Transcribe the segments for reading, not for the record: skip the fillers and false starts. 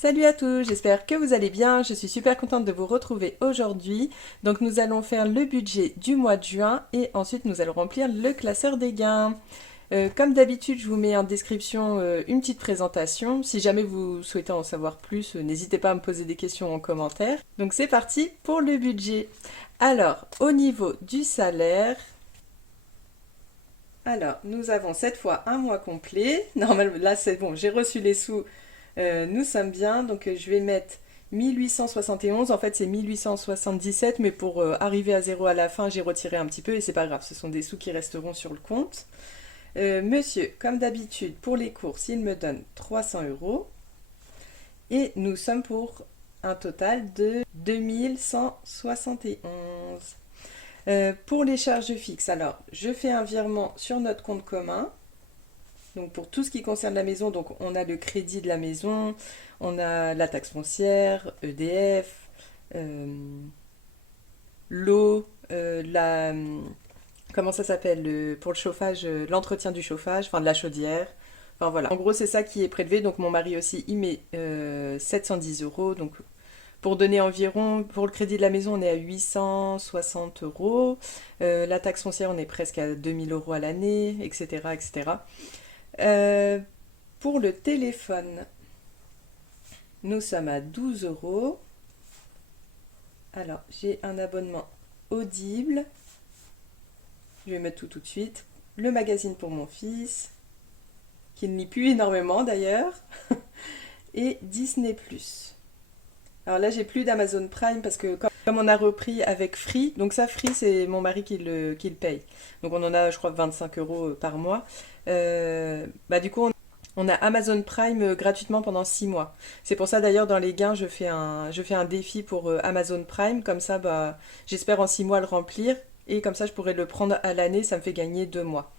Salut à tous, j'espère que vous allez bien. Je suis super contente de vous retrouver aujourd'hui. Donc nous allons faire le budget du mois de juin et ensuite nous allons remplir le classeur des gains. Comme d'habitude, je vous mets en description une petite présentation. Si jamais vous souhaitez en savoir plus, n'hésitez pas à me poser des questions en commentaire. Donc c'est parti pour le budget. Alors, au niveau du salaire, nous avons cette fois un mois complet. Normalement, là c'est bon, j'ai reçu les sous. Nous sommes bien, donc je vais mettre 1871, en fait c'est 1877, mais pour arriver à zéro à la fin, j'ai retiré un petit peu et c'est pas grave, ce sont des sous qui resteront sur le compte. Monsieur, comme d'habitude, pour les courses, il me donne 300 € et nous sommes pour un total de 2171. Pour les charges fixes, alors je fais un virement sur notre compte commun. Donc pour tout ce qui concerne la maison, donc on a le crédit de la maison, on a la taxe foncière, EDF, l'eau, comment ça s'appelle pour le chauffage, l'entretien du chauffage, enfin de la chaudière. Enfin voilà. En gros, c'est ça qui est prélevé. Donc mon mari aussi, il met 710 €. Donc pour donner environ, pour le crédit de la maison, on est à 860 €. La taxe foncière, on est presque à 2000 € à l'année, etc., etc. Euh, pour le téléphone, nous sommes à 12 €. Alors, j'ai un abonnement Audible. Je vais mettre tout de suite. Le magazine pour mon fils, qui ne lit plus énormément d'ailleurs. Et Disney+. Alors là, j'ai plus d'Amazon Prime parce que comme on a repris avec Free, donc ça, Free, c'est mon mari qui le paye. Donc on en a, je crois, 25 € par mois. Du coup, on a Amazon Prime gratuitement pendant 6 mois. C'est pour ça d'ailleurs dans les gains, je fais un défi pour Amazon Prime. Comme ça, j'espère en 6 mois le remplir. Et comme ça, je pourrais le prendre à l'année, ça me fait gagner 2 mois.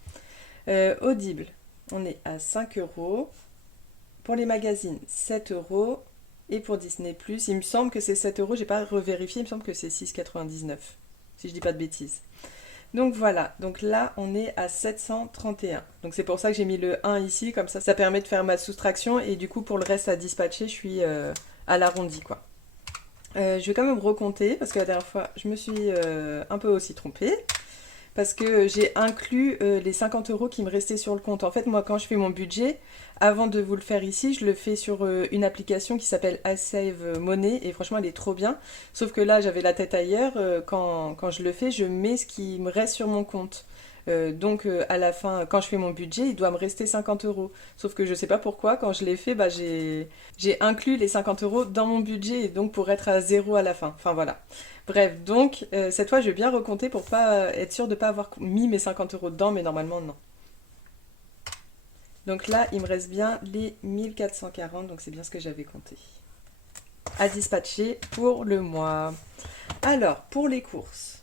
Audible, on est à 5 €. Pour les magazines, 7 €. Et pour Disney+, il me semble que c'est 7 €, j'ai pas revérifié, il me semble que c'est 6,99, si je dis pas de bêtises. Donc voilà, donc là on est à 731. Donc c'est pour ça que j'ai mis le 1 ici, comme ça permet de faire ma soustraction et du coup pour le reste à dispatcher, je suis à l'arrondi quoi. Je vais quand même recompter parce que la dernière fois je me suis un peu aussi trompée. Parce que j'ai inclus les 50 € qui me restaient sur le compte. En fait, moi, quand je fais mon budget, avant de vous le faire ici, je le fais sur une application qui s'appelle iSave Money. Et franchement, elle est trop bien. Sauf que là, j'avais la tête ailleurs. Quand je le fais, je mets ce qui me reste sur mon compte. Donc, à la fin, quand je fais mon budget, il doit me rester 50 €. Sauf que je sais pas pourquoi, quand je l'ai fait, j'ai inclus les 50 € dans mon budget. Et donc, pour être à zéro à la fin. Enfin, voilà. Bref, donc cette fois je vais bien recompter pour pas être sûre de pas avoir mis mes 50 € dedans, mais normalement non. Donc là, il me reste bien les 1440, donc c'est bien ce que j'avais compté. À dispatcher pour le mois. Alors, pour les courses.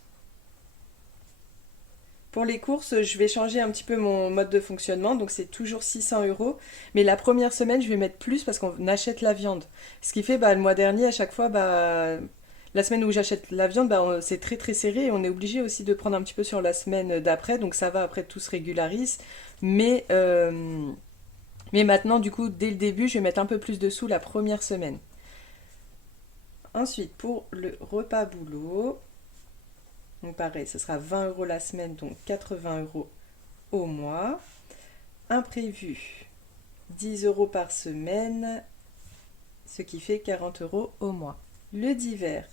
Pour les courses, je vais changer un petit peu mon mode de fonctionnement, donc c'est toujours 600 €. Mais la première semaine, je vais mettre plus parce qu'on achète la viande. Ce qui fait, le mois dernier, à chaque fois, la semaine où j'achète la viande, c'est très très serré et on est obligé aussi de prendre un petit peu sur la semaine d'après, donc ça va, après tout se régularise. Mais, euh, mais maintenant, du coup, dès le début, je vais mettre un peu plus de sous la première semaine. Ensuite, pour le repas boulot, donc pareil, ce sera 20 € la semaine, donc 80 € au mois. Imprévu, 10 € par semaine, ce qui fait 40 € au mois. Le divers,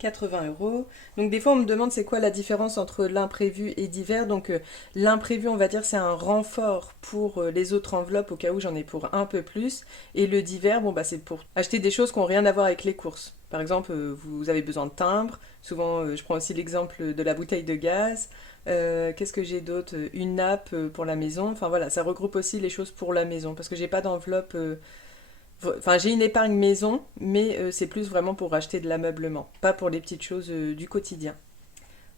80 €. Donc des fois on me demande c'est quoi la différence entre l'imprévu et divers. Donc l'imprévu on va dire c'est un renfort pour les autres enveloppes au cas où j'en ai pour un peu plus. Et le divers c'est pour acheter des choses qui n'ont rien à voir avec les courses. Par exemple vous avez besoin de timbres. Souvent je prends aussi l'exemple de la bouteille de gaz. Qu'est-ce que j'ai d'autre? Une nappe pour la maison. Enfin voilà, ça regroupe aussi les choses pour la maison. Parce que j'ai pas d'enveloppe. Enfin, j'ai une épargne maison, mais c'est plus vraiment pour acheter de l'ameublement, pas pour les petites choses du quotidien.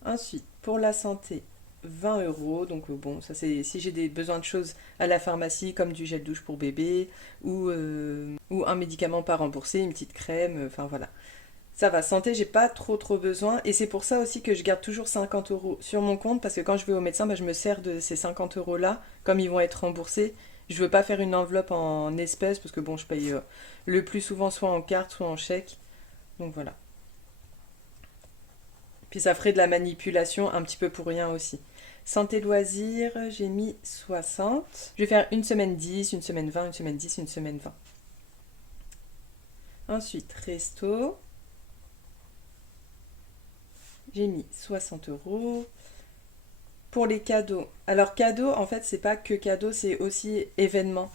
Ensuite, pour la santé, 20 €. Donc bon, ça c'est si j'ai des besoins de choses à la pharmacie, comme du gel douche pour bébé, ou un médicament pas remboursé, une petite crème, enfin voilà. Ça va, santé, j'ai pas trop besoin. Et c'est pour ça aussi que je garde toujours 50 € sur mon compte, parce que quand je vais au médecin, je me sers de ces 50 € là, comme ils vont être remboursés. Je veux pas faire une enveloppe en espèces parce que bon, je paye le plus souvent soit en carte, soit en chèque. Donc voilà. Puis ça ferait de la manipulation un petit peu pour rien aussi. Santé loisirs, j'ai mis 60. Je vais faire une semaine 10, une semaine 20, une semaine 10, une semaine 20. Ensuite, resto. J'ai mis 60 euros. Pour les cadeaux. Alors cadeaux, en fait, c'est pas que cadeaux, c'est aussi événements.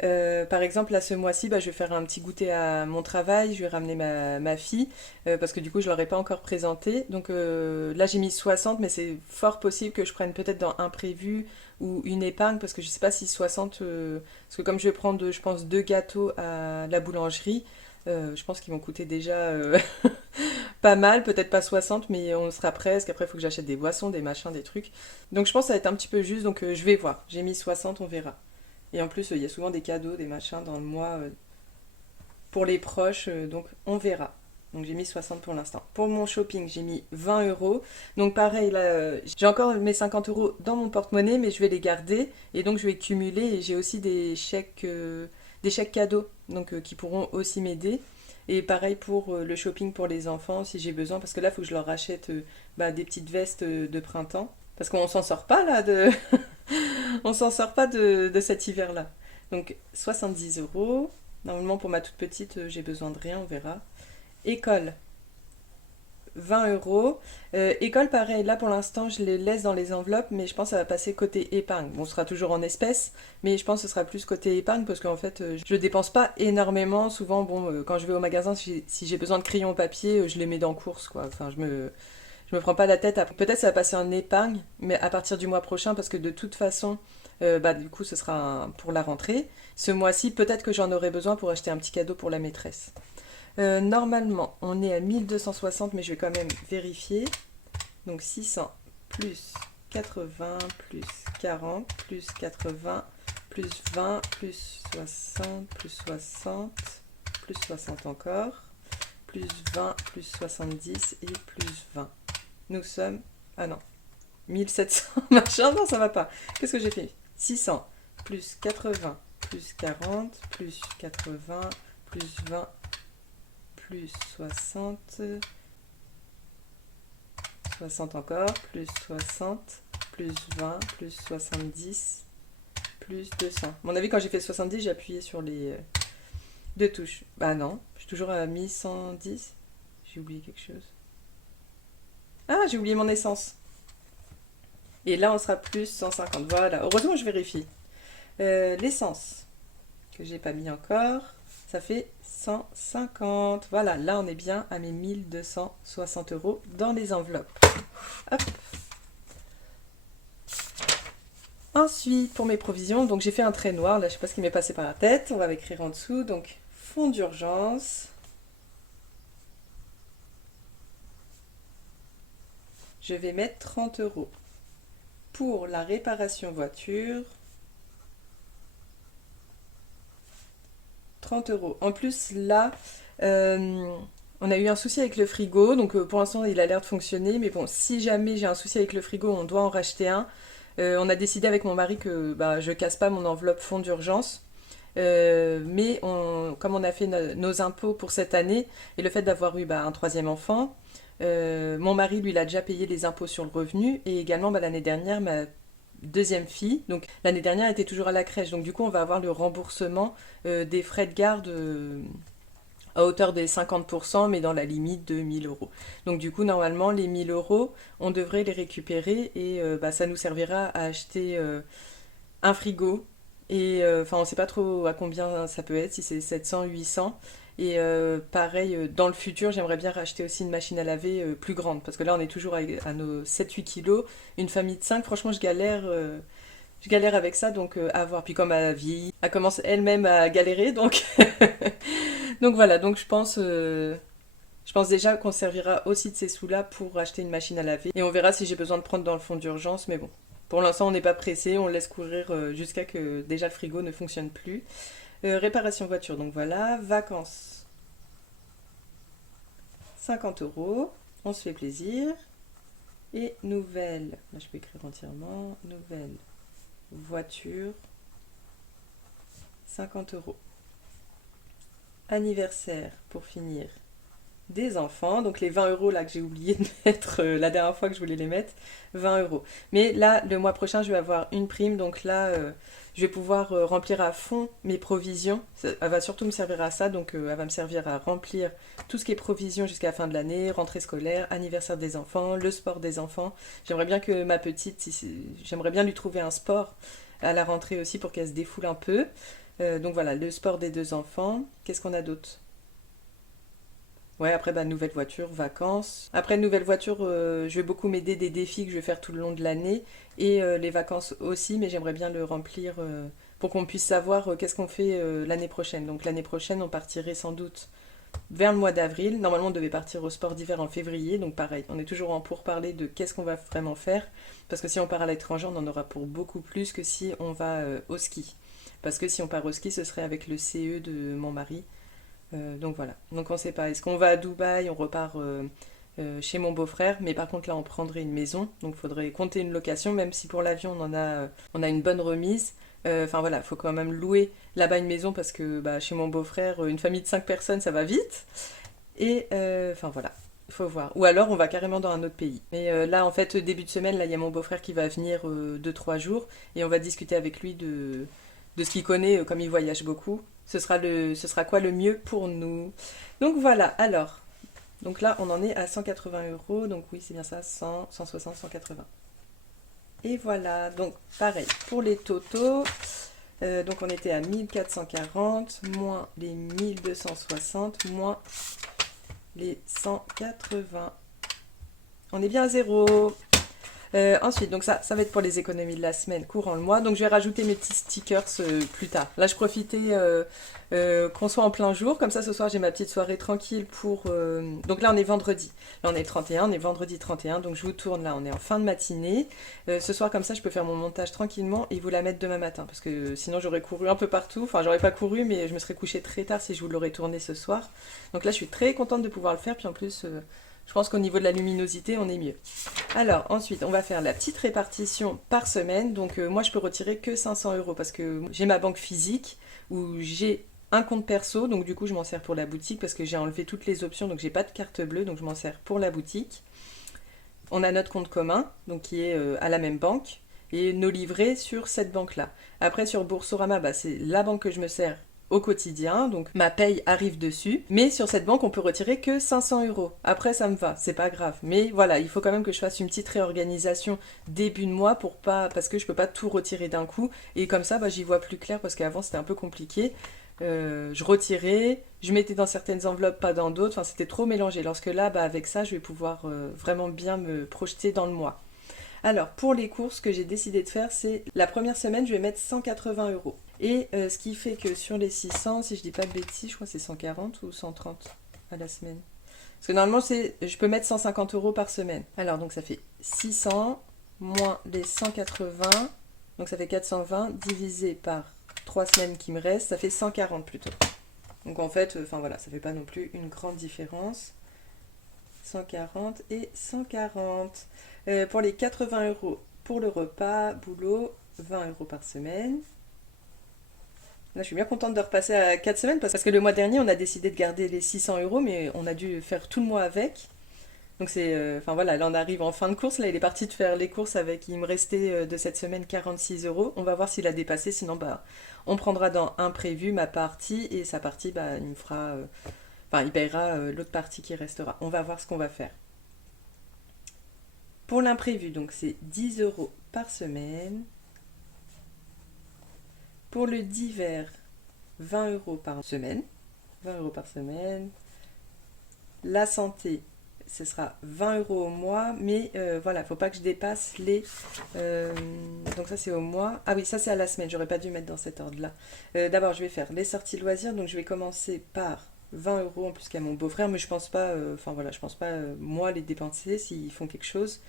Par exemple, là, ce mois-ci, bah, je vais faire un petit goûter à mon travail, je vais ramener ma fille, parce que du coup, je ne l'aurais pas encore présenté. Donc là, j'ai mis 60, mais c'est fort possible que je prenne peut-être dans un prévu ou une épargne, parce que je ne sais pas si 60, parce que comme je vais prendre, je pense, deux gâteaux à la boulangerie, je pense qu'ils vont coûter déjà pas mal, peut-être pas 60, mais on sera presque. Après, il faut que j'achète des boissons, des machins, des trucs. Donc je pense que ça va être un petit peu juste, donc je vais voir. J'ai mis 60, on verra. Et en plus, il y a souvent des cadeaux, des machins dans le mois pour les proches, donc on verra. Donc j'ai mis 60 pour l'instant. Pour mon shopping, j'ai mis 20 euros. Donc pareil, là, j'ai encore mes 50 euros dans mon porte-monnaie, mais je vais les garder. Et donc je vais cumuler. Et j'ai aussi des chèques cadeaux, donc qui pourront aussi m'aider. Et pareil pour le shopping pour les enfants, si j'ai besoin, parce que là, il faut que je leur rachète bah, des petites vestes de printemps. Parce qu'on s'en sort pas là de... On s'en sort pas de cet hiver-là. Donc 70 euros. Normalement pour ma toute petite, j'ai besoin de rien, on verra. École, 20 euros. École, pareil, là pour l'instant je les laisse dans les enveloppes, mais je pense que ça va passer côté épargne. Bon, ce sera toujours en espèces, mais je pense que ce sera plus côté épargne parce qu'en fait je dépense pas énormément. Souvent, bon, quand je vais au magasin, si j'ai besoin de crayons papier, je les mets dans course, quoi. Enfin, je me prends pas la tête. Peut-être ça va passer en épargne, mais à partir du mois prochain, parce que de toute façon, bah, du coup, ce sera pour la rentrée. Ce mois-ci, peut-être que j'en aurai besoin pour acheter un petit cadeau pour la maîtresse. Normalement, on est à 1260, mais je vais quand même vérifier. Donc 600 plus 80 plus 40 plus 80 plus 20 plus 60 plus 60 plus 60 encore plus 20 plus 70 et plus 20. Nous sommes... Ah non. 1700 machin, non, ça va pas. Qu'est-ce que j'ai fait? 600 plus 80 plus 40 plus 80 plus 20 plus 60 60 encore plus 60 plus 20 plus 70 plus 200. À mon avis, quand j'ai fait 70, j'ai appuyé sur les deux touches. Bah non, je suis toujours à 1110. J'ai oublié quelque chose. Ah, j'ai oublié mon essence. Et là, on sera plus 150. Voilà. Heureusement, je vérifie. L'essence, que j'ai pas mis encore, ça fait 150. Voilà, là, on est bien à mes 1260 euros dans les enveloppes. Hop. Ensuite, pour mes provisions, donc j'ai fait un trait noir. Là, je sais pas ce qui m'est passé par la tête. On va écrire en dessous. Donc, fonds d'urgence. Je vais mettre 30 euros. Pour la réparation voiture, 30 euros. En plus, là, on a eu un souci avec le frigo. Donc, pour l'instant, il a l'air de fonctionner. Mais bon, si jamais j'ai un souci avec le frigo, on doit en racheter un. On a décidé avec mon mari que bah, je casse pas mon enveloppe fonds d'urgence. Mais comme on a fait nos impôts pour cette année, et le fait d'avoir eu bah, un troisième enfant, mon mari, lui, il a déjà payé les impôts sur le revenu. Et également, bah, l'année dernière, ma deuxième fille, donc l'année dernière, elle était toujours à la crèche. Donc du coup, on va avoir le remboursement des frais de garde à hauteur des 50%, mais dans la limite de 1000 euros. Donc du coup, normalement, les 1000 euros, on devrait les récupérer et bah, ça nous servira à acheter un frigo. Et enfin, on ne sait pas trop à combien ça peut être, si c'est 700, 800. Et pareil, dans le futur, j'aimerais bien racheter aussi une machine à laver plus grande. Parce que là, on est toujours à nos 7-8 kilos. Une famille de 5, franchement, je galère avec ça. Donc, à voir. Puis comme elle vieillit, elle commence elle-même à galérer. Donc, donc voilà. Donc, je pense déjà qu'on servira aussi de ces sous-là pour acheter une machine à laver. Et on verra si j'ai besoin de prendre dans le fond d'urgence. Mais bon, pour l'instant, on n'est pas pressé. On laisse courir jusqu'à que déjà le frigo ne fonctionne plus. Réparation voiture, donc voilà. Vacances, 50 euros. On se fait plaisir. Et nouvelle, là je peux écrire entièrement. Nouvelle voiture, 50 €. Anniversaire, pour finir, des enfants. Donc les 20 € là que j'ai oublié de mettre la dernière fois que je voulais les mettre, 20 €. Mais là, le mois prochain, je vais avoir une prime. Donc là, je vais pouvoir remplir à fond mes provisions. Elle va surtout me servir à ça. Donc elle va me servir à remplir tout ce qui est provisions jusqu'à la fin de l'année, rentrée scolaire, anniversaire des enfants, le sport des enfants. J'aimerais bien que ma petite, j'aimerais bien lui trouver un sport à la rentrée aussi pour qu'elle se défoule un peu. Donc voilà, le sport des deux enfants. Qu'est-ce qu'on a d'autre? Ouais, après, bah, nouvelle voiture, vacances. Après, nouvelle voiture, je vais beaucoup m'aider des défis que je vais faire tout le long de l'année. Et les vacances aussi, mais j'aimerais bien le remplir pour qu'on puisse savoir qu'est-ce qu'on fait l'année prochaine. Donc l'année prochaine, on partirait sans doute vers le mois d'avril. Normalement, on devait partir au sport d'hiver en février. Donc pareil, on est toujours en pourparlers de qu'est-ce qu'on va vraiment faire. Parce que si on part à l'étranger, on en aura pour beaucoup plus que si on va au ski. Parce que si on part au ski, ce serait avec le CE de mon mari. Donc voilà. Donc on sait pas. Est-ce qu'on va à Dubaï, on repart chez mon beau-frère, mais par contre là on prendrait une maison, donc il faudrait compter une location, même si pour l'avion on a une bonne remise. Enfin voilà, il faut quand même louer là-bas une maison parce que bah, chez mon beau-frère, une famille de 5 personnes ça va vite. Et enfin voilà, il faut voir. Ou alors on va carrément dans un autre pays. Mais là en fait, début de semaine, là il y a mon beau-frère qui va venir 2-3 jours et on va discuter avec lui de ce qu'il connaît, comme il voyage beaucoup. Ce sera quoi le mieux pour nous. Donc voilà, alors. Donc là, on en est à 180 €. Donc oui, c'est bien ça, 100, 160, 180. Et voilà, donc pareil, pour les totaux, donc on était à 1440, moins les 1260, moins les 180. On est bien à zéro. Ensuite, donc ça va être pour les économies de la semaine, courant le mois. Donc je vais rajouter mes petits stickers plus tard. Là, je profitais qu'on soit en plein jour. Comme ça, ce soir, j'ai ma petite soirée tranquille pour... Donc là, on est vendredi. Là, on est le 31, on est vendredi 31. Donc je vous tourne là, on est en fin de matinée. Ce soir, comme ça, je peux faire mon montage tranquillement et vous la mettre demain matin. Parce que sinon, j'aurais couru un peu partout. Enfin, j'aurais pas couru, mais je me serais couchée très tard si je vous l'aurais tourné ce soir. Donc là, je suis très contente de pouvoir le faire. Puis en plus... je pense qu'au niveau de la luminosité, on est mieux. Alors, ensuite, on va faire la petite répartition par semaine. Donc, moi, je peux retirer que 500 € parce que j'ai ma banque physique où j'ai un compte perso. Donc, du coup, je m'en sers pour la boutique parce que j'ai enlevé toutes les options. Donc, j'ai pas de carte bleue. Donc, je m'en sers pour la boutique. On a notre compte commun, donc qui est à la même banque. Et nos livrets sur cette banque-là. Après, sur Boursorama, bah, c'est la banque que je me sers au quotidien, donc ma paye arrive dessus, mais sur cette banque on peut retirer que 500 €. Après ça me va, c'est pas grave, mais voilà, il faut quand même que je fasse une petite réorganisation début de mois pour pas, parce que je peux pas tout retirer d'un coup, et comme ça bah, j'y vois plus clair parce qu'avant c'était un peu compliqué. Je retirais, je mettais dans certaines enveloppes, pas dans d'autres, enfin c'était trop mélangé. Lorsque là, bah, avec ça, je vais pouvoir vraiment bien me projeter dans le mois. Alors, pour les courses, ce que j'ai décidé de faire, c'est la première semaine, je vais mettre 180 €. Et ce qui fait que sur les 600, si je dis pas de bêtises, je crois que c'est 140 ou 130 à la semaine. Parce que normalement, je peux mettre 150 € par semaine. Alors, donc ça fait 600 moins les 180. Donc ça fait 420 divisé par 3 semaines qui me restent, ça fait 140 plutôt. Donc en fait, enfin voilà, ça fait pas non plus une grande différence. 140 et 140. Pour les 80 € pour le repas, boulot, 20 € par semaine. Là, je suis bien contente de repasser à 4 semaines parce que le mois dernier, on a décidé de garder les 600 €, mais on a dû faire tout le mois avec. Donc c'est, enfin voilà, là on arrive en fin de course. Là, il est parti de faire les courses avec, il me restait de cette semaine 46 €. On va voir s'il a dépassé, sinon bah, on prendra dans imprévu ma partie et sa partie, bah, il me fera, enfin il paiera l'autre partie qui restera. On va voir ce qu'on va faire. Pour l'imprévu, donc c'est 10 € par semaine. Pour le divers, 20 € par semaine. 20 € par semaine. La santé, ce sera 20 € au mois, mais voilà, il ne faut pas que je dépasse les... donc ça c'est au mois. Ah oui, ça c'est à la semaine, j'aurais pas dû mettre dans cet ordre-là. D'abord, je vais faire les sorties loisirs, donc je vais commencer par 20 € en plus qu'à mon beau-frère, mais je pense pas, enfin voilà, je pense pas moi les dépenser s'ils font quelque chose.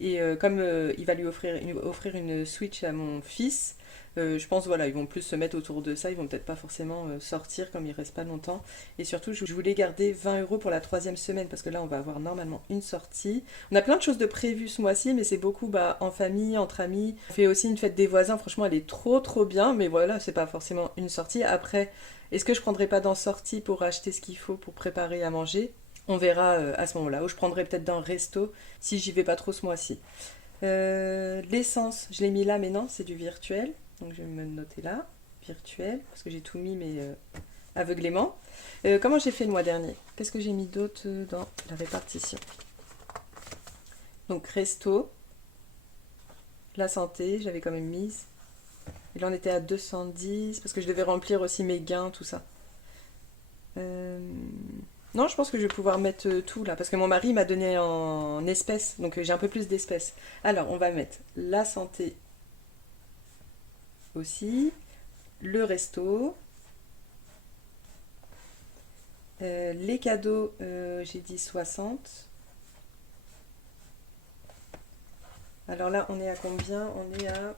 Et comme il va lui offrir une Switch à mon fils, je pense voilà, ils vont plus se mettre autour de ça, ils vont peut-être pas forcément sortir comme il reste pas longtemps. Et surtout, je voulais garder 20 € pour la troisième semaine parce que là, on va avoir normalement une sortie. On a plein de choses de prévues ce mois-ci, mais c'est beaucoup bah, en famille, entre amis. On fait aussi une fête des voisins, franchement, elle est trop trop bien, mais voilà, c'est pas forcément une sortie. Après, est-ce que je prendrai pas dans sortie pour acheter ce qu'il faut pour préparer à manger? On verra à ce moment-là, ou je prendrai peut-être d'un resto si j'y vais pas trop ce mois-ci. L'essence, je l'ai mis là, mais non, c'est du virtuel. Donc je vais me le noter là, virtuel, parce que j'ai tout mis, mais aveuglément. Comment j'ai fait le mois dernier? Qu'est-ce que j'ai mis d'autre dans la répartition? Donc resto, la santé, j'avais quand même mise. Et là on était à 210, parce que je devais remplir aussi mes gains, tout ça. Non, je pense que je vais pouvoir mettre tout là, parce que mon mari m'a donné en espèces, donc j'ai un peu plus d'espèces. Alors, on va mettre la santé aussi, le resto, les cadeaux, j'ai dit 60. Alors là, on est à combien? On est à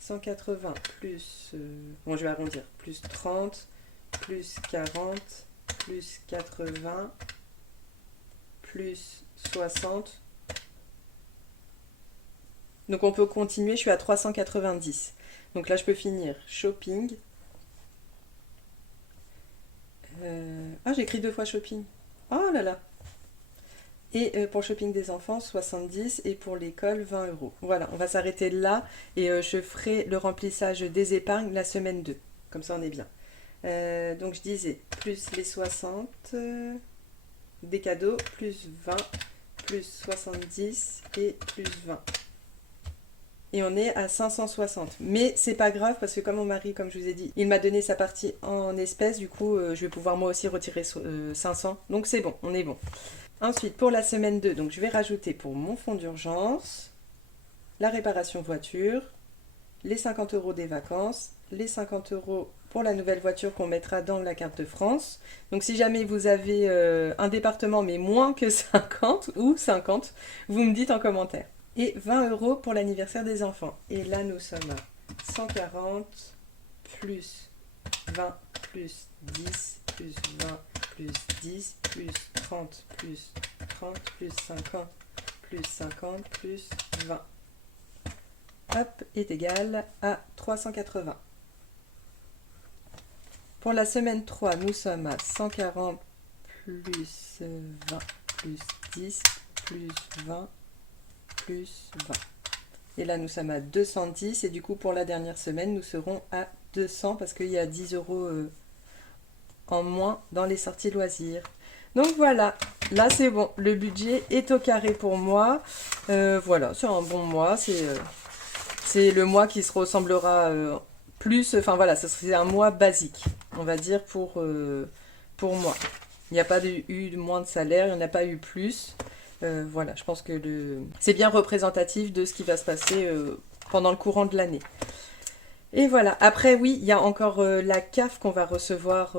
180 plus, bon, je vais arrondir, plus 30, plus 40, plus 80, plus 60. Donc on peut continuer, je suis à 390. Donc là, je peux finir shopping. Ah, j'ai écrit 2 fois shopping. Oh là là. Et pour le shopping des enfants, 70 et pour l'école, 20 €. Voilà, on va s'arrêter là et je ferai le remplissage des épargnes la semaine 2. Comme ça, on est bien. Donc je disais, plus les 60 des cadeaux, plus 20, plus 70 et plus 20. Et on est à 560. Mais c'est pas grave parce que comme mon mari, comme je vous ai dit, il m'a donné sa partie en espèces, du coup je vais pouvoir moi aussi retirer 500. Donc c'est bon, on est bon. Ensuite, pour la semaine 2, donc je vais rajouter pour mon fonds d'urgence, la réparation voiture, les 50 € des vacances, les 50 € pour la nouvelle voiture qu'on mettra dans la carte de France. Donc si jamais vous avez un département mais moins que 50 ou 50, vous me dites en commentaire. Et 20 € pour l'anniversaire des enfants. Et là, nous sommes à 140 plus 20 plus 10 plus 20 plus 10 plus 30 plus 30 plus 50 plus 50 plus 20. Hop, est égal à 380. Pour la semaine 3, nous sommes à 140 plus 20 plus 10 plus 20 plus 20. Et là, nous sommes à 210 et du coup, pour la dernière semaine, nous serons à 200 parce qu'il y a 10 € en moins dans les sorties loisirs. Donc voilà, là c'est bon, le budget est au carré pour moi. Voilà, c'est un bon mois, c'est le mois qui se ressemblera plus, enfin voilà, c'est un mois basique, on va dire pour moi. Il n'y a pas eu moins de salaire, il n'y en a pas eu plus. Voilà, je pense que c'est bien représentatif de ce qui va se passer pendant le courant de l'année. Et voilà, après oui, il y a encore la CAF qu'on va recevoir.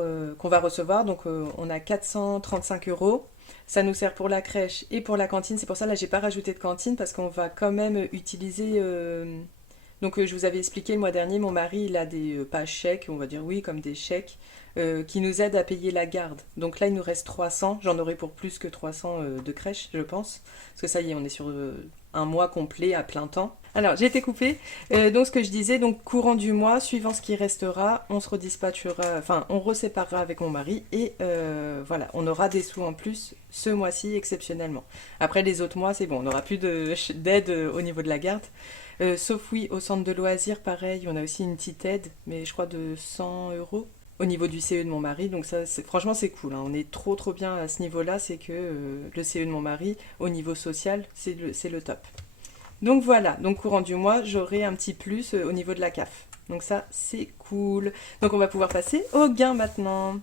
Donc on a 435 €. Ça nous sert pour la crèche et pour la cantine. C'est pour ça là j'ai pas rajouté de cantine parce qu'on va quand même utiliser. Donc je vous avais expliqué le mois dernier, mon mari il a des pas chèques, on va dire oui comme des chèques qui nous aident à payer la garde. Donc là il nous reste 300. J'en aurai pour plus que 300 de crèche je pense. Parce que ça y est, on est sur un mois complet à plein temps. Alors, j'ai été coupée. Donc, ce que je disais, donc courant du mois, suivant ce qui restera, on se redispatchera, enfin, on reséparera avec mon mari et voilà, on aura des sous en plus ce mois-ci exceptionnellement. Après, les autres mois, c'est bon, on n'aura plus d'aide au niveau de la garde. Sauf oui, au centre de loisirs, pareil, on a aussi une petite aide, mais je crois de 100 € au niveau du CE de mon mari. Donc ça, franchement, c'est cool, hein. On est trop trop bien à ce niveau-là. C'est que le CE de mon mari, au niveau social, c'est le top. Donc voilà, donc courant du mois, j'aurai un petit plus au niveau de la CAF. Donc ça, c'est cool. Donc on va pouvoir passer au gain maintenant.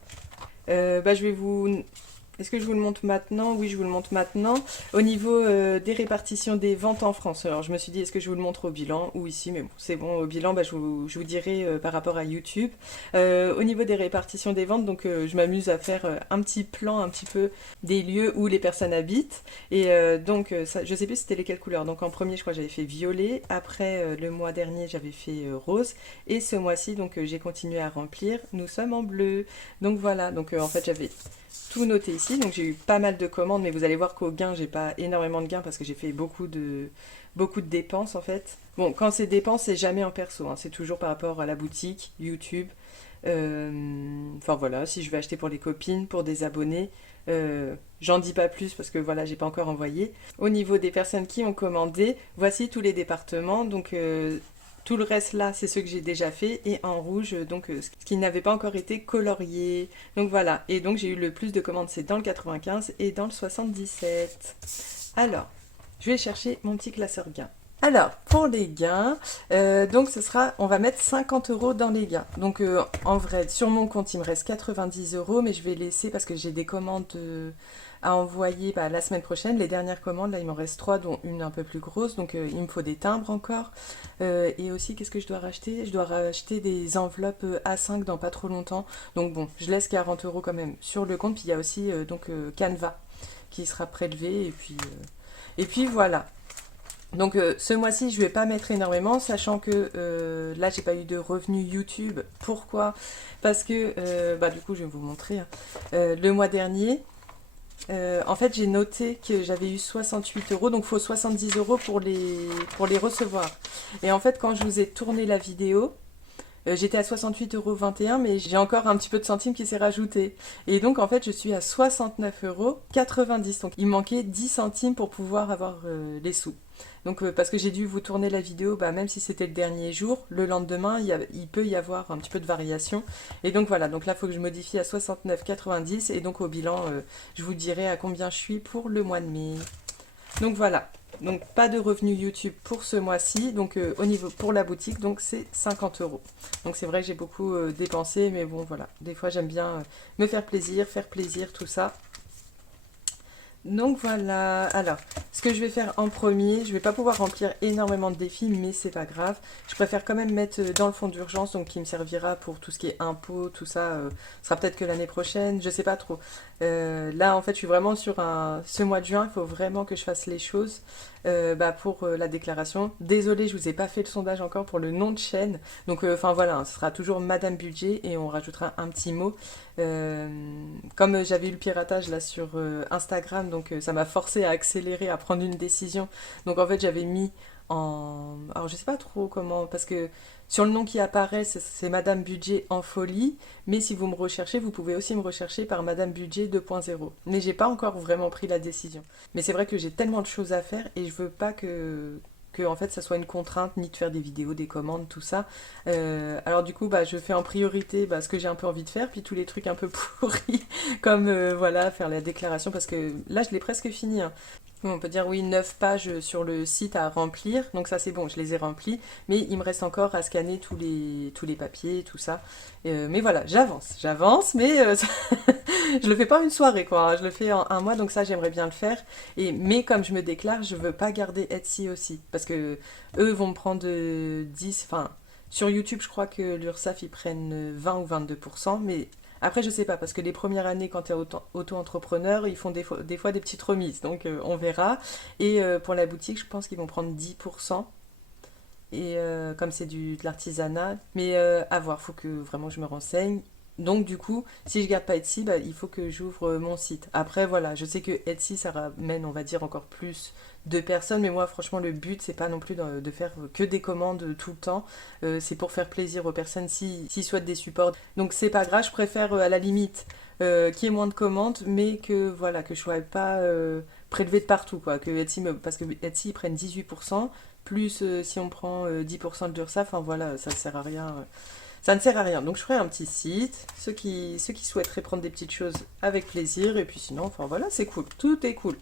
Je vais vous Est-ce que je vous le montre maintenant? Oui, je vous le montre maintenant. Au niveau des répartitions des ventes en France, alors je me suis dit, est-ce que je vous le montre au bilan ou ici? Mais bon, c'est bon, au bilan, bah, je vous dirai par rapport à YouTube. Au niveau des répartitions des ventes, donc je m'amuse à faire un petit plan un petit peu des lieux où les personnes habitent. Et donc, ça, je sais plus c'était lesquelles couleurs. Donc en premier, je crois que j'avais fait violet. Après, le mois dernier, j'avais fait rose. Et ce mois-ci, donc j'ai continué à remplir. Nous sommes en bleu. Donc voilà, donc en fait, j'avais tout noté ici. Donc j'ai eu pas mal de commandes, mais vous allez voir qu'au gain, j'ai pas énormément de gains parce que j'ai fait beaucoup de dépenses en fait. Bon, quand c'est dépenses, c'est jamais en perso, hein, c'est toujours par rapport à la boutique, YouTube. Enfin voilà, si je vais acheter pour les copines, pour des abonnés, j'en dis pas plus parce que voilà, j'ai pas encore envoyé. Au niveau des personnes qui ont commandé, voici tous les départements. Donc tout le reste là, c'est ce que j'ai déjà fait. Et en rouge, donc ce qui n'avait pas encore été colorié. Donc voilà. Et donc j'ai eu le plus de commandes, c'est dans le 95 et dans le 77. Alors, je vais chercher mon petit classeur gain. Alors, pour les gains, donc ce sera, on va mettre 50 euros dans les gains. Donc en vrai, sur mon compte, il me reste 90 euros, mais je vais laisser parce que j'ai des commandes à envoyer bah, la semaine prochaine. Les dernières commandes, là, il m'en reste 3, dont une un peu plus grosse. Donc il me faut des timbres encore. Et aussi, qu'est-ce que je dois racheter? Je dois racheter des enveloppes A5 dans pas trop longtemps. Donc bon, je laisse 40 euros quand même sur le compte. Puis il y a aussi Canva qui sera prélevé. Et puis voilà. Donc ce mois-ci, je ne vais pas mettre énormément, sachant que là, j'ai pas eu de revenus YouTube. Pourquoi? Parce que, bah, du coup, je vais vous montrer, hein. Le mois dernier, en fait, j'ai noté que j'avais eu 68 euros, donc il faut 70 euros pour les recevoir. Et en fait, quand je vous ai tourné la vidéo, j'étais à 68,21 €, mais j'ai encore un petit peu de centimes qui s'est rajouté. Et donc, en fait, je suis à 69,90 €. Donc, il manquait 10 centimes pour pouvoir avoir les sous. Donc, parce que j'ai dû vous tourner la vidéo, bah, même si c'était le dernier jour, le lendemain, il peut y avoir un petit peu de variation. Et donc, voilà. Donc là, il faut que je modifie à 69,90 €. Et donc, au bilan, je vous dirai à combien je suis pour le mois de mai. Donc voilà, donc pas de revenus YouTube pour ce mois-ci, donc au niveau pour la boutique, donc c'est 50 euros. Donc c'est vrai que j'ai beaucoup dépensé, mais bon voilà, des fois j'aime bien me faire plaisir, tout ça. Donc voilà, alors, ce que je vais faire en premier, je vais pas pouvoir remplir énormément de défis, mais c'est pas grave. Je préfère quand même mettre dans le fonds d'urgence, donc qui me servira pour tout ce qui est impôts, tout ça, ce sera peut-être que l'année prochaine, je sais pas trop. Là, en fait, je suis vraiment sur ce mois de juin, il faut vraiment que je fasse les choses bah, pour la déclaration. Désolée, je vous ai pas fait le sondage encore pour le nom de chaîne, donc enfin voilà, hein, ce sera toujours Madame Budget et on rajoutera un petit mot. Euh, Comme j'avais eu le piratage là sur Instagram, donc ça m'a forcé à accélérer, à prendre une décision. Donc en fait j'avais mis en... Alors je sais pas trop comment, parce que sur le nom qui apparaît, c'est Madame Budget en folie, mais si vous me recherchez, vous pouvez aussi me rechercher par Madame Budget 2.0. Mais j'ai pas encore vraiment pris la décision. Mais c'est vrai que j'ai tellement de choses à faire et je veux pas que en fait ça soit une contrainte ni de faire des vidéos, des commandes, tout ça. Alors du coup bah, je fais en priorité bah, ce que j'ai un peu envie de faire, puis tous les trucs un peu pourris comme voilà faire la déclaration parce que là je l'ai presque fini, hein. On peut dire oui 9 pages sur le site à remplir, donc ça c'est bon, je les ai remplis, mais il me reste encore à scanner tous les papiers, tout ça. Mais voilà, j'avance, mais je le fais pas en une soirée quoi, hein. Je le fais en un mois, donc ça j'aimerais bien le faire. Mais comme je me déclare, je veux pas garder Etsy aussi, parce que eux vont me prendre 10, enfin sur YouTube je crois que l'URSSAF ils prennent 20 ou 22%, mais après je sais pas, parce que les premières années quand tu es auto-entrepreneur, ils font des fois des petites remises, donc on verra. Et pour la boutique, je pense qu'ils vont prendre 10%. Et comme c'est de l'artisanat, mais à voir, faut que vraiment je me renseigne. Donc du coup, si je garde pas Etsy, bah, il faut que j'ouvre mon site. Après voilà, je sais que Etsy ça ramène, on va dire, encore plus de personnes, mais moi franchement le but c'est pas non plus de faire que des commandes tout le temps. C'est pour faire plaisir aux personnes s'ils souhaitent des supports. Donc c'est pas grave, je préfère à la limite qu'il y ait moins de commandes, mais que voilà, que je sois pas prélevé de partout quoi. Que parce que Etsy ils prennent 18%. Plus si on prend 10% de l'URSSAF, enfin voilà, ça ne sert à rien. Ça ne sert à rien. Donc je ferai un petit site. Ceux qui souhaiteraient prendre des petites choses avec plaisir. Et puis sinon, enfin voilà, c'est cool. Tout est cool.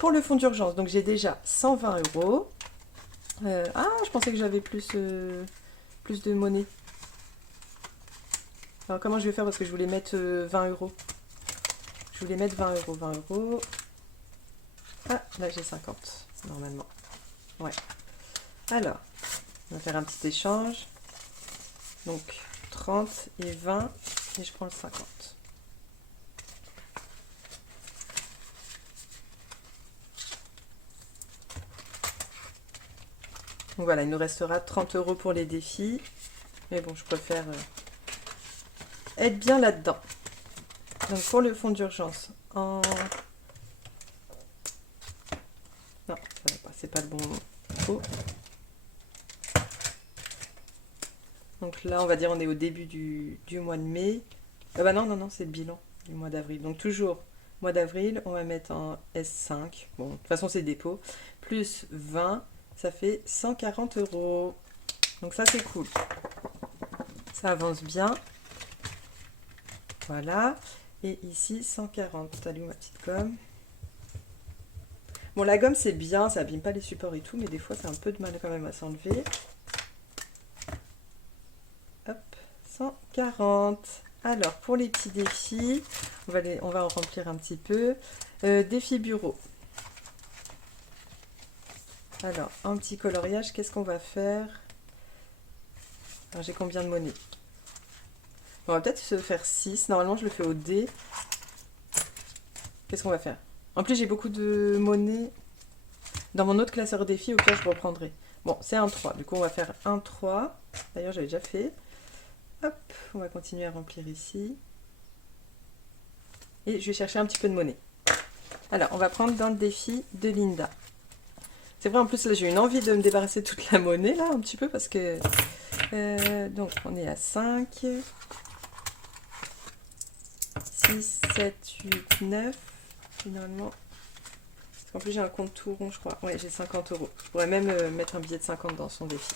Pour le fonds d'urgence, donc j'ai déjà 120 euros. Je pensais que j'avais plus de monnaie. Alors comment je vais faire parce que je voulais mettre 20 euros. Je voulais mettre 20 euros, 20 euros. Ah, là j'ai 50, normalement. Ouais. Alors, on va faire un petit échange. Donc, 30 et 20, et je prends le 50. Donc voilà, il nous restera 30 euros pour les défis. Mais bon, je préfère être bien là-dedans. Donc pour le fonds d'urgence, en... Non, ça va pas, c'est pas le bon pot. Donc là, on va dire on est au début du mois de mai. Ah bah non, non, non, c'est le bilan du mois d'avril. Donc toujours, mois d'avril, on va mettre en S5. Bon, de toute façon, c'est dépôt. Plus 20, ça fait 140 euros. Donc ça, c'est cool. Ça avance bien. Voilà. Et ici, 140. T'as lu ma petite gomme? Bon, la gomme, c'est bien, ça abîme pas les supports et tout, mais des fois, c'est un peu de mal quand même à s'enlever. Hop, 140. Alors, pour les petits défis, on va en remplir un petit peu. Défi bureau. Alors, un petit coloriage, qu'est-ce qu'on va faire? Alors, j'ai combien de monnaie? On va peut-être se faire 6. Normalement, je le fais au dé. Qu'est-ce qu'on va faire? En plus, j'ai beaucoup de monnaie dans mon autre classeur défi auquel je reprendrai. Bon, c'est un 3. Du coup, on va faire un 3. D'ailleurs, j'avais déjà fait. Hop, on va continuer à remplir ici. Et je vais chercher un petit peu de monnaie. Alors, on va prendre dans le défi de Linda. C'est vrai, en plus, là, j'ai une envie de me débarrasser de toute la monnaie, là, un petit peu, parce que... donc, on est à 5, 6, 7, 8, 9, finalement. Parce qu'en plus, j'ai un compte tout rond, je crois. Ouais, j'ai 50 euros. Je pourrais même mettre un billet de 50 dans son défi.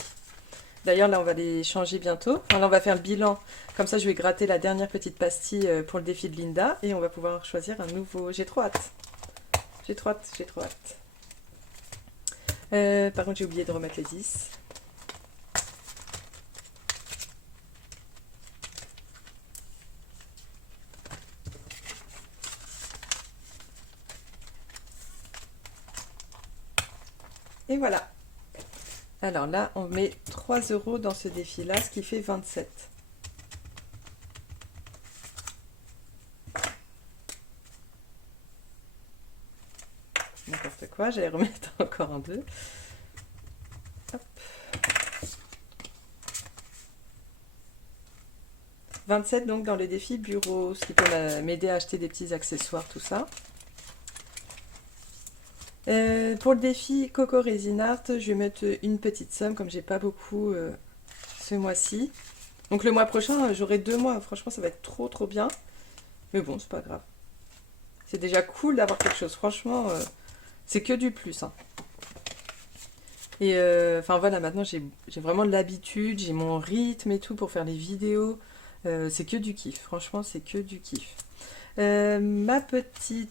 D'ailleurs, là, on va les changer bientôt. Enfin, là, on va faire le bilan. Comme ça, je vais gratter la dernière petite pastille pour le défi de Linda. Et on va pouvoir choisir un nouveau... J'ai trop hâte. J'ai trop hâte, j'ai trop hâte. Par contre, j'ai oublié de remettre les 10. Et voilà. Alors là, on met 3 euros dans ce défi-là, ce qui fait 27. N'importe quoi, j'allais remettre encore un 2. Hop. 27 donc dans le défi bureau, ce qui peut m'aider à acheter des petits accessoires, tout ça. Pour le défi Coco Resin Art, je vais mettre une petite somme, comme j'ai pas beaucoup ce mois-ci. Donc le mois prochain, j'aurai 2 mois. Franchement, ça va être trop trop bien. Mais bon, c'est pas grave. C'est déjà cool d'avoir quelque chose. Franchement, c'est que du plus. Hein. Et enfin voilà, maintenant j'ai vraiment l'habitude, j'ai mon rythme et tout pour faire les vidéos. C'est que du kiff. Franchement, c'est que du kiff. Ma petite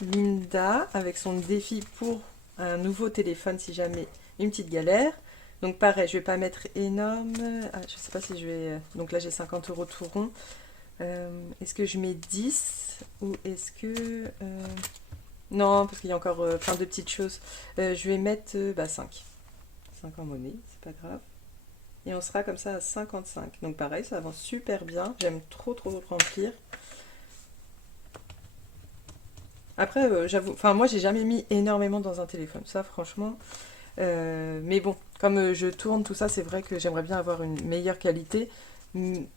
Linda avec son défi pour un nouveau téléphone si jamais une petite galère. Donc pareil, je vais pas mettre énorme. Ah, je sais pas si je vais... Donc là j'ai 50 euros tout rond. Est-ce que je mets 10 ou est-ce que... Non, parce qu'il y a encore plein de petites choses. Je vais mettre 5. 5 en monnaie, c'est pas grave. Et on sera comme ça à 55. Donc pareil, ça avance super bien. J'aime trop trop remplir. Après, j'avoue, enfin moi j'ai jamais mis énormément dans un téléphone, ça franchement. Mais bon, comme je tourne tout ça, c'est vrai que j'aimerais bien avoir une meilleure qualité. Mais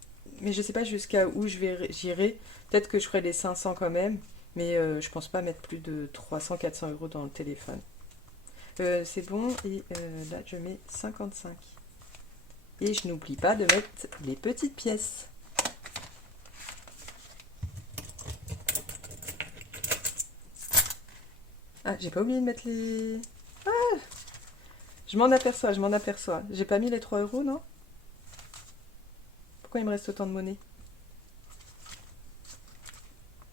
je sais pas jusqu'à où j'irai. Peut-être que je ferai les 500 quand même, mais je pense pas mettre plus de 300-400 euros dans le téléphone. C'est bon, et là je mets 55. Et je n'oublie pas de mettre les petites pièces. Ah, j'ai pas oublié de mettre les... Ah, je m'en aperçois, je m'en aperçois. J'ai pas mis les 3 euros, non? Pourquoi il me reste autant de monnaie?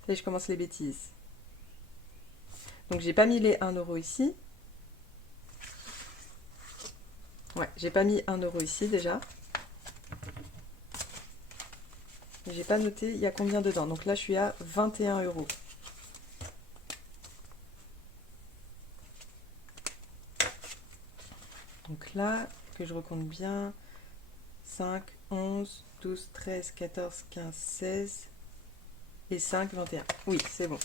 Et je commence les bêtises. Donc j'ai pas mis les 1 euro ici. Ouais, j'ai pas mis 1 euro ici déjà. J'ai pas noté il y a combien dedans. Donc là je suis à 21 euros. là, que je recompte bien, 5, 11, 12, 13, 14, 15, 16 et 5, 21. Oui, c'est bon.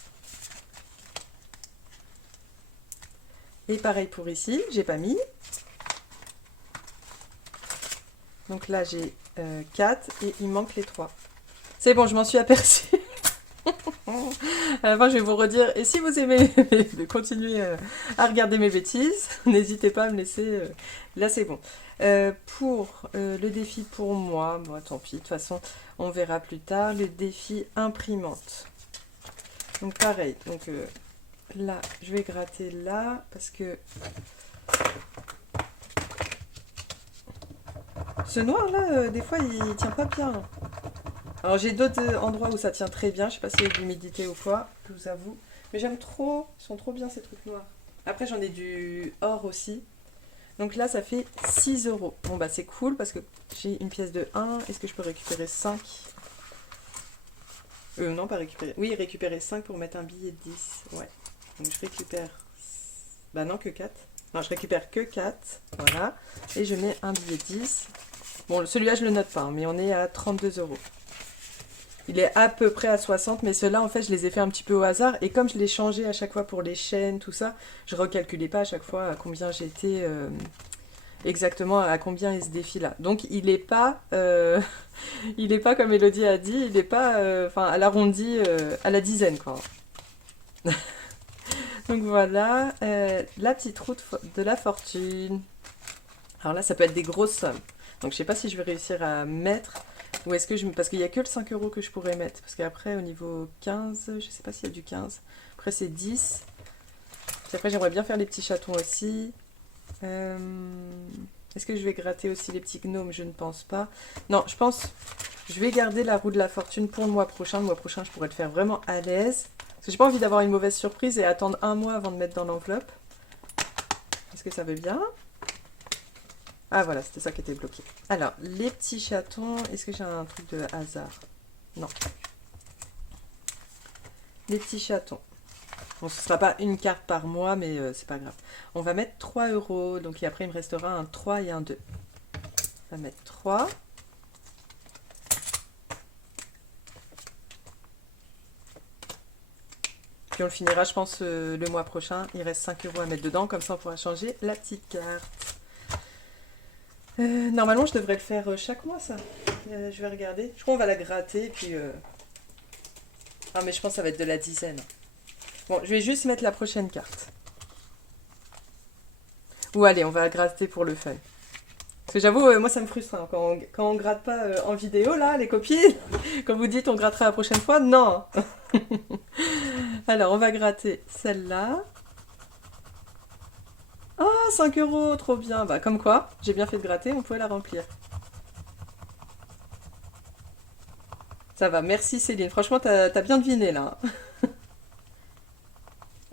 Et pareil pour ici, j'ai pas mis. Donc là, j'ai 4 et il manque les 3. C'est bon, je m'en suis aperçue. À la fin, je vais vous redire. Et si vous aimez continuer à regarder mes bêtises, n'hésitez pas à me laisser. Là, c'est bon. Pour le défi pour moi, bon, tant pis, de toute façon, on verra plus tard. Le défi imprimante. Donc, pareil. Donc, là, je vais gratter là parce que ce noir là, des fois, il tient pas bien. Alors j'ai d'autres endroits où ça tient très bien, je sais pas s'il y a de l'humidité ou quoi, je vous avoue. Mais j'aime trop, ils sont trop bien ces trucs noirs. Après j'en ai du or aussi. Donc là ça fait 6 euros. Bon bah c'est cool parce que j'ai une pièce de 1. Est-ce que je peux récupérer 5? Non, pas récupérer. Oui, récupérer 5 pour mettre un billet de 10. Ouais. Donc je récupère... Bah non, que 4. Non, je récupère que 4. Voilà. Et je mets un billet de 10. Bon, celui-là je le note pas, hein, mais on est à 32 euros. Il est à peu près à 60, mais ceux-là, en fait, je les ai fait un petit peu au hasard. Et comme je les changeais à chaque fois pour les chaînes, tout ça, je recalculais pas à chaque fois à combien j'étais, exactement à combien est ce défi-là. Donc, il est pas, il est pas comme Elodie a dit, il est pas, enfin, à l'arrondi, à la dizaine, quoi. Donc voilà, la petite route de la fortune. Alors là, ça peut être des grosses sommes. Donc, je sais pas si je vais réussir à mettre. Ou est-ce que je... Parce qu'il n'y a que le 5 euros que je pourrais mettre. Parce qu'après, au niveau 15, je sais pas s'il y a du 15. Après, c'est 10. Puis après, j'aimerais bien faire les petits chatons aussi. Est-ce que je vais gratter aussi les petits gnomes? Je ne pense pas. Non, je pense... Je vais garder la roue de la fortune pour le mois prochain. Le mois prochain, je pourrais le faire vraiment à l'aise. Parce que j'ai pas envie d'avoir une mauvaise surprise et attendre un mois avant de mettre dans l'enveloppe. Est-ce que ça va bien? Ah voilà, c'était ça qui était bloqué. Alors, les petits chatons, est-ce que j'ai un truc de hasard? Non. Les petits chatons. Bon, ce ne sera pas une carte par mois, mais c'est pas grave. On va mettre 3 euros, donc après il me restera un 3 et un 2. On va mettre 3. Puis on le finira, je pense, le mois prochain. Il reste 5 euros à mettre dedans, comme ça on pourra changer la petite carte. Normalement, je devrais le faire chaque mois, ça. Je vais regarder. Je crois qu'on va la gratter, puis... Ah, mais je pense que ça va être de la dizaine. Bon, je vais juste mettre la prochaine carte. Ou allez, on va la gratter pour le fun. Parce que j'avoue, moi, ça me frustre hein, quand on gratte pas en vidéo, là, les copines. Quand vous dites on grattera la prochaine fois, non. Alors, on va gratter celle-là. Ah, 5 euros, trop bien. Bah, comme quoi, j'ai bien fait de gratter, on pouvait la remplir. Ça va, merci Céline. Franchement, t'as bien deviné, là.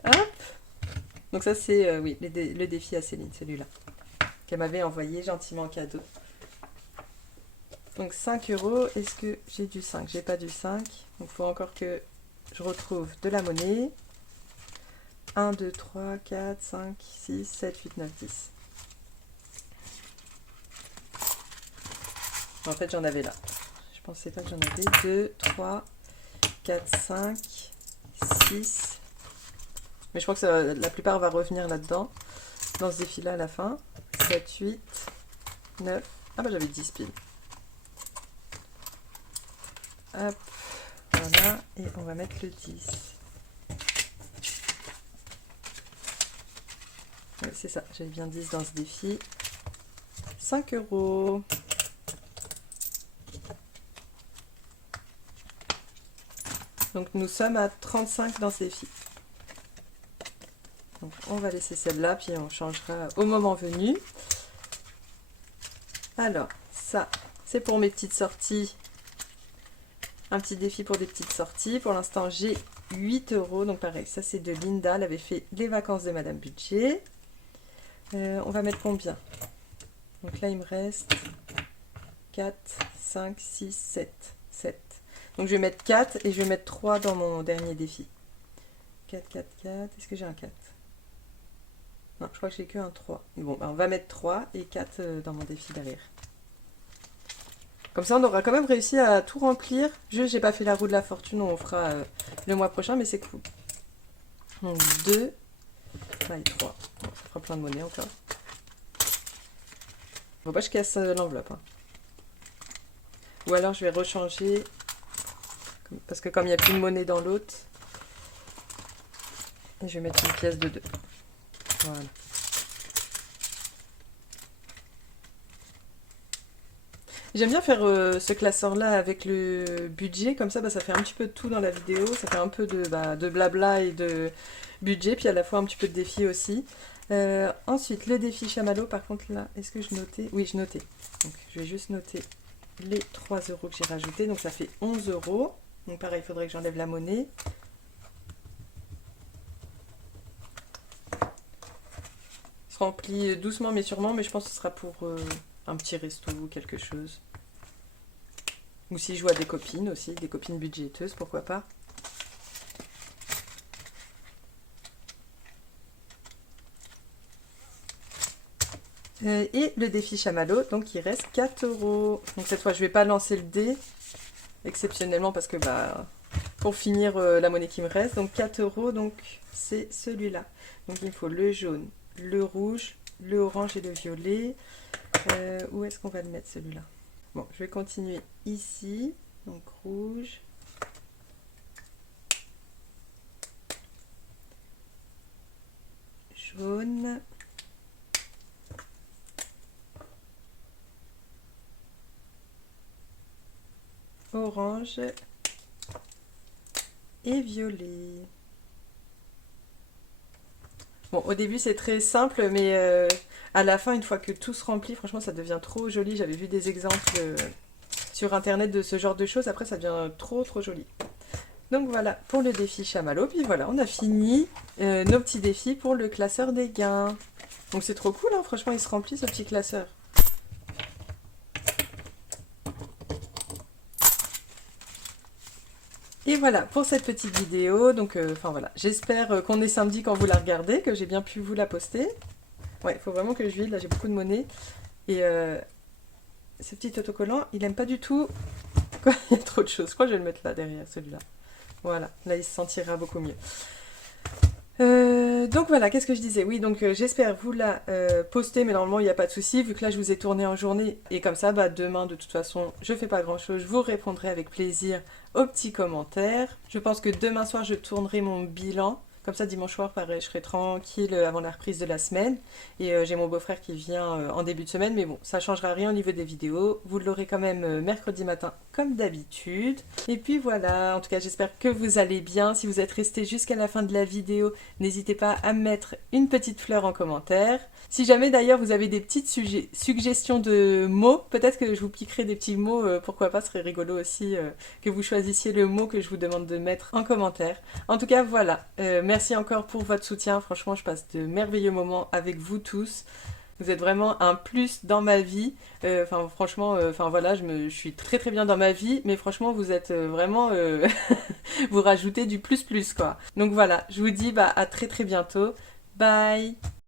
Hop. Donc ça, c'est, oui, le défi à Céline, celui-là. Qu'elle m'avait envoyé gentiment en cadeau. Donc 5 euros. Est-ce que j'ai du 5? J'ai pas du 5. Donc il faut encore que je retrouve de la monnaie. 1, 2, 3, 4, 5, 6, 7, 8, 9, 10. En fait, j'en avais là. Je pensais pas que j'en avais. 2, 3, 4, 5, 6. Mais je crois que la plupart va revenir là-dedans. Dans ce défi-là à la fin. 7, 8, 9. Ah bah j'avais 10 piles. Hop. Voilà. Et on va mettre le 10. Ouais, c'est ça, j'avais bien 10 dans ce défi. 5 euros. Donc nous sommes à 35 dans ce défi. Donc on va laisser celle-là, puis on changera au moment venu. Alors, ça, c'est pour mes petites sorties. Un petit défi pour des petites sorties. Pour l'instant, j'ai 8 euros. Donc pareil, ça c'est de Linda. Elle avait fait les vacances de Madame Budget. On va mettre combien? Donc là, il me reste 4, 5, 6, 7. 7. Donc je vais mettre 4 et je vais mettre 3 dans mon dernier défi. 4, 4, 4. Est-ce que j'ai un 4? Non, je crois que j'ai que un 3. Bon, bah, on va mettre 3 et 4 dans mon défi derrière. Comme ça, on aura quand même réussi à tout remplir. Juste, j'ai pas fait la roue de la fortune, on fera le mois prochain, mais c'est cool. Donc 2, là et 3. Bon, ça fera plein de monnaie encore. Faut pas que je casse l'enveloppe. Hein. Ou alors je vais rechanger. Parce que comme il n'y a plus de monnaie dans l'autre, je vais mettre une pièce de 2. Voilà. J'aime bien faire ce classeur-là avec le budget, comme ça, bah, ça fait un petit peu de tout dans la vidéo, ça fait un peu de blabla et de budget, puis à la fois un petit peu de défi aussi. Ensuite, le défi chamallow, par contre là, est-ce que je notais? Oui, je notais. Donc je vais juste noter les 3 € que j'ai rajoutés, donc ça fait 11 €. Donc pareil, il faudrait que j'enlève la monnaie. Il se remplit doucement mais sûrement, mais je pense que ce sera pour un petit resto ou quelque chose. Ou si je joue à des copines aussi, des copines budgéteuses, pourquoi pas. Et le défi chamallow, donc il reste 4 €. Donc cette fois, je vais pas lancer le dé, exceptionnellement, parce que bah pour finir la monnaie qui me reste. Donc 4 €, donc c'est celui-là. Donc il me faut le jaune, le rouge, le orange et le violet. Où est-ce qu'on va le mettre celui-là? Bon, je vais continuer ici. Donc rouge. Jaune. Orange. Et violet. Bon, au début c'est très simple, mais à la fin, une fois que tout se remplit, franchement ça devient trop joli. J'avais vu des exemples sur internet de ce genre de choses, après ça devient trop joli. Donc voilà pour le défi chamallow, puis voilà, on a fini nos petits défis pour le classeur des gains. Donc c'est trop cool, hein, franchement il se remplit ce petit classeur. Et voilà pour cette petite vidéo, donc enfin voilà, j'espère qu'on est samedi quand vous la regardez, que j'ai bien pu vous la poster. Ouais, il faut vraiment que je vide, là j'ai beaucoup de monnaie. Et ce petit autocollant, il aime pas du tout quand il y a trop de choses. Je crois que je vais le mettre là derrière, celui-là. Voilà, là il se sentira beaucoup mieux. Donc voilà, qu'est-ce que je disais? Oui, donc j'espère vous la poster, mais normalement il n'y a pas de souci, vu que là je vous ai tourné en journée, et comme ça, bah, demain de toute façon, je fais pas grand-chose, je vous répondrai avec plaisir aux petits commentaires. Je pense que demain soir, je tournerai mon bilan. Comme ça, dimanche soir, pareil, je serai tranquille avant la reprise de la semaine. Et j'ai mon beau-frère qui vient en début de semaine. Mais bon, ça changera rien au niveau des vidéos. Vous l'aurez quand même mercredi matin, comme d'habitude. Et puis voilà, en tout cas, j'espère que vous allez bien. Si vous êtes resté jusqu'à la fin de la vidéo, n'hésitez pas à me mettre une petite fleur en commentaire. Si jamais d'ailleurs vous avez des petites suggestions de mots, peut-être que je vous piquerai des petits mots, pourquoi pas, ce serait rigolo aussi que vous choisissiez le mot que je vous demande de mettre en commentaire. En tout cas, voilà. Merci encore pour votre soutien. Franchement, je passe de merveilleux moments avec vous tous. Vous êtes vraiment un plus dans ma vie. Enfin, franchement, voilà, je suis très bien dans ma vie, mais franchement, vous êtes vraiment, vous rajoutez du plus quoi. Donc voilà, je vous dis bah à très bientôt. Bye.